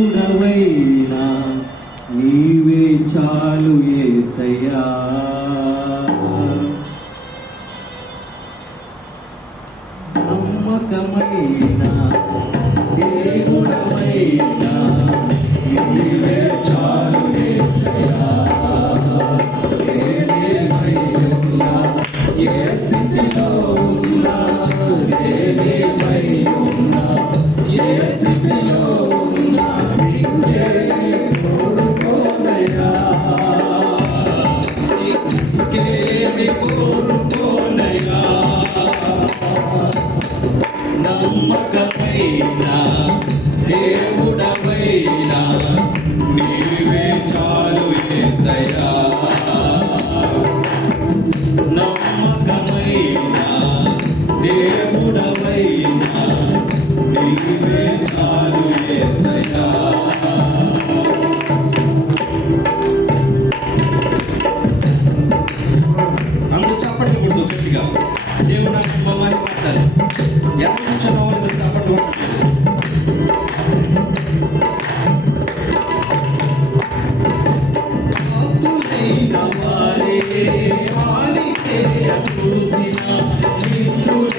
దేవుడవైనా నీవే చాలు ఏసయ్యా. దేవుడు మిమ్మల్ని పట్టాలి ఎంత కూర్చున్న వాళ్ళు మీరు చప్పట్లు కొట్టలేదు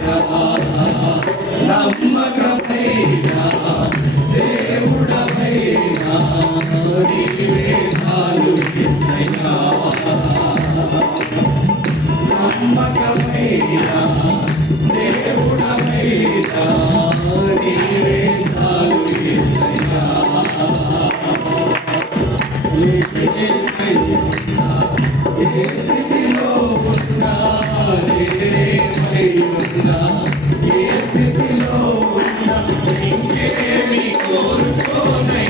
Baba. ఏ స్థితిలో ఇంకేమి కోరుకోనై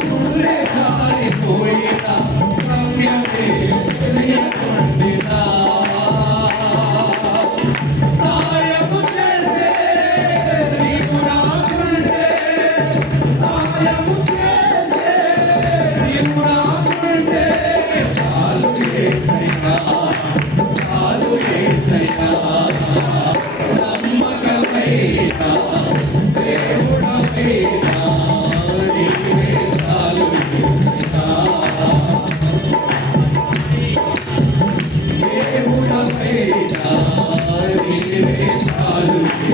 నీవే